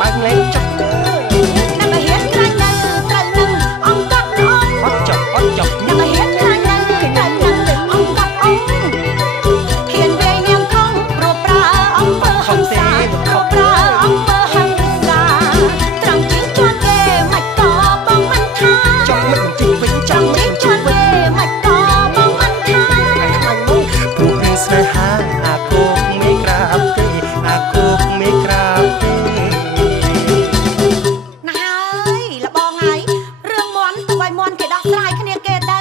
ឡើងលេងចុះអ្នកមកហ៊ានខ្លាចនៅត្រូវនឹងអង្គកប្អូនអត់ចុះអ្នកមកហ៊ានខ្លាចនៅត្រូវនឹងអង្គកប្អូនហ៊ានវាយនាងខំព្រោះប្រើអង្គពើហិង្សាព្រោះប្រើអង្គពើហិង្សាត្រង់ជិះជន់គេមិនក៏បងមិនថាចុះមិនជិះវិញចង់មិនជិះវិញមិនក៏បងមិនថាខ្លាញ់មកព្រោះរឿងស្នេហាអាគោកមេក្រាបទេអាគោកមេក្រាបទេណាហើយលបងហើយរឿងមន់ទៅឲ្យមន់គេដោះស្រាយគ្នាគេទៅ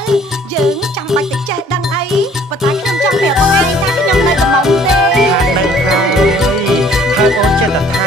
យើងចាំបាច់ទៅចេះដឹងអីប៉ុន្តែខ្ញុំចង់ប្រាប់បងឯងថាខ្ញុំនៅកំមុំទេថានៅហើយអូនចិត្តថា